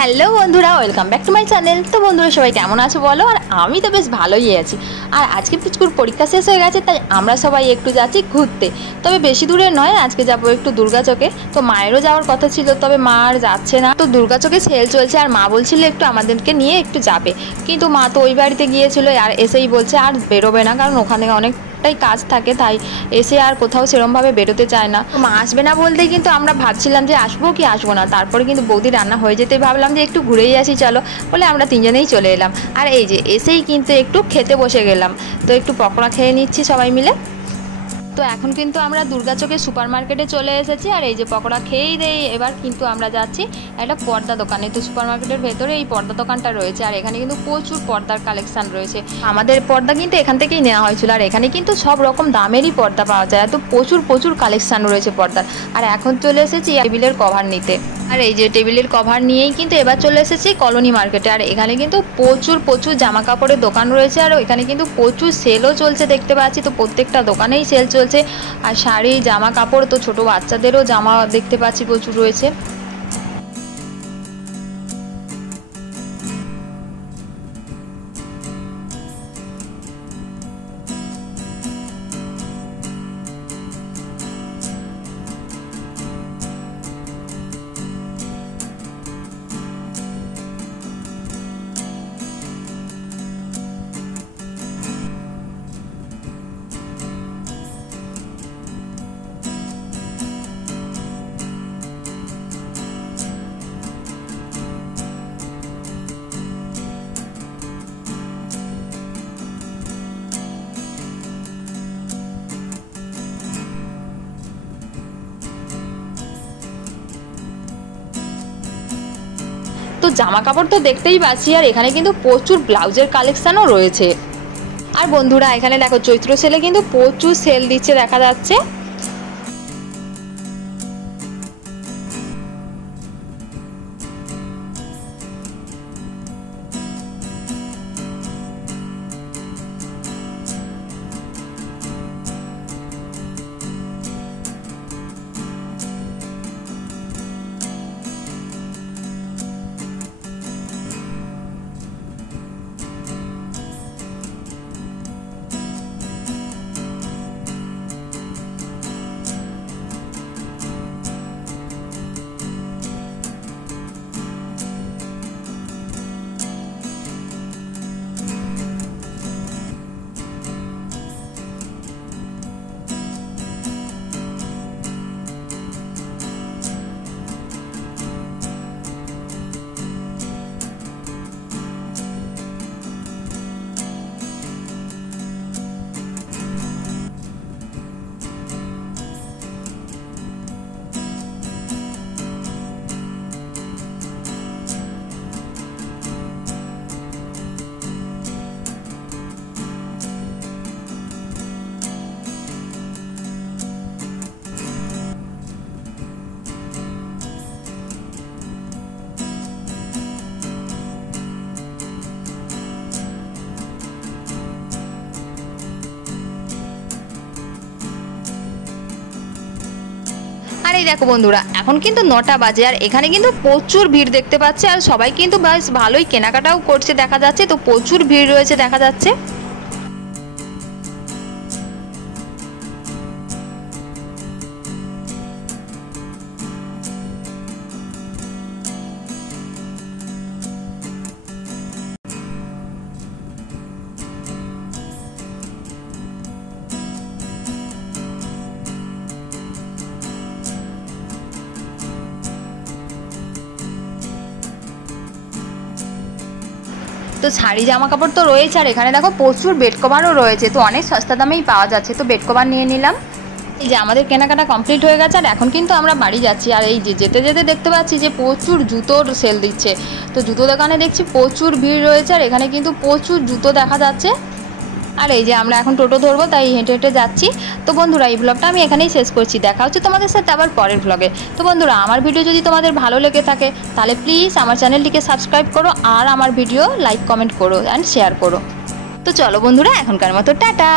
Hello বন্ধুরা, welcome back to my channel. তো বন্ধুরা সবাই কেমন আছো বলো? আর আমি তো বেশ ভালোই আছি। আর আজকে পিচকুর পরীক্ষা শেষ হয়ে গেছে, তাই আমরা সবাই একটু যাচ্ছি ঘুরতে। তবে বেশি দূরে নয়, আজকে যাবো একটু দুর্গাচকে। তো মায়েরও যাওয়ার কথা ছিল, তবে মা আর যাচ্ছে না। তো দুর্গাচকে সেল চলছে আর মা বলছিল একটু আমাদেরকে নিয়ে একটু যাবে, কিন্তু মা তো ওই বাড়িতে গিয়েছিল আর এসেই বলছে আর বেরোবে না, কারণ ওখানে অনেকটাই কাজ থাকে, তাই এসে আর কোথাও সেরমভাবে বেরোতে চায় না। মা আসবে না বলতেই কিন্তু আমরা ভাবছিলাম যে আসবো কি আসবো না। তারপরে কিন্তু বৌদি রান্না হয়ে যেতে ভাবলাম যে একটু ঘুরেই আসি চলো, বলে আমরা তিনজনেই চলে এলাম। আর এই যে এসেই কিন্তু একটু খেতে বসে গেলাম, তো একটু পকোড়া খেয়ে নিচ্ছি সবাই মিলে। তো এখন কিন্তু আমরা দুর্গাচকের সুপার মার্কেটে চলে এসেছি, আর এই যে পকোড়া খেয়েই দেই। এবার কিন্তু আমরা যাচ্ছি একটা পর্দা দোকানে। তো সুপার মার্কেটের ভেতরে এই পর্দা দোকানটা রয়েছে, আর এখানে কিন্তু প্রচুর পর্দার কালেকশন রয়েছে। আমাদের পর্দা কিন্তু এখান থেকেই নেওয়া হয়েছিল, আর এখানে কিন্তু সব রকম দামেরই পর্দা পাওয়া যায়। তো প্রচুর প্রচুর কালেকশন রয়েছে পর্দার। আর এখন চলে এসেছি টেবিলের কভার নিতে। আর এই যে টেবিলের কভার নিয়েই কিন্তু এবার চলে এসেছি কলোনি মার্কেটে। আর এখানে কিন্তু প্রচুর প্রচুর জামা কাপড়ের দোকান রয়েছে, আর এখানে কিন্তু প্রচুর সেলও চলছে দেখতে পাচ্ছি। তো প্রত্যেকটা দোকানেই সেল চলছে, আর শাড়ি জামা কাপড়, তো ছোট বাচ্চাদেরও জামা দেখতে পাচ্ছি প্রচুর রয়েছে। তো জামা কাপড় তো দেখতেই পাচ্ছি, আর এখানে কিন্তু প্রচুর ব্লাউজের কালেকশনও রয়েছে। আর বন্ধুরা এখানে দেখো চৈত্র সেলে কিন্তু প্রচুর সেল দিচ্ছে দেখা যাচ্ছে। আর এই দেখো বন্ধুরা এখন কিন্তু 9টা বাজে, আর এখানে কিন্তু প্রচুর ভিড় দেখতে পাচ্ছে, আর সবাই কিন্তু বেশ ভালোই কেনাকাটাও করছে দেখা যাচ্ছে। তো প্রচুর ভিড় রয়েছে দেখা যাচ্ছে। তো শাড়ি জামা কাপড় তো রয়েছে, আর এখানে দেখো প্রচুর বেড কভারও রয়েছে। তো অনেক সস্তা দামেই পাওয়া যাচ্ছে, তো বেড কভার নিয়ে নিলাম। এই যে আমাদের কেনাকাটা কমপ্লিট হয়ে গেছে, আর এখন কিন্তু আমরা বাড়ি যাচ্ছি। আর এই যে যেতে যেতে দেখতে পাচ্ছি যে প্রচুর জুতোর সেল দিচ্ছে। তো জুতো দোকানে দেখছি প্রচুর ভিড় রয়েছে, আর এখানে কিন্তু প্রচুর জুতো দেখা যাচ্ছে। আর এই যে আমরা এখন টোটো ধরবো, তাই হেঁটে হেঁটে যাচ্ছি। তো বন্ধুরা এই ব্লগটা আমি এখানেই শেষ করছি, দেখা হচ্ছে তোমাদের সাথে আবার পরের ব্লগে। তো বন্ধুরা আমার ভিডিও যদি তোমাদের ভালো লেগে থাকে তাহলে প্লিজ আমার চ্যানেলটিকে সাবস্ক্রাইব করো, আর আমার ভিডিও লাইক কমেন্ট করো অ্যান্ড শেয়ার করো। তো চলো বন্ধুরা এখনকার মতো টাটা।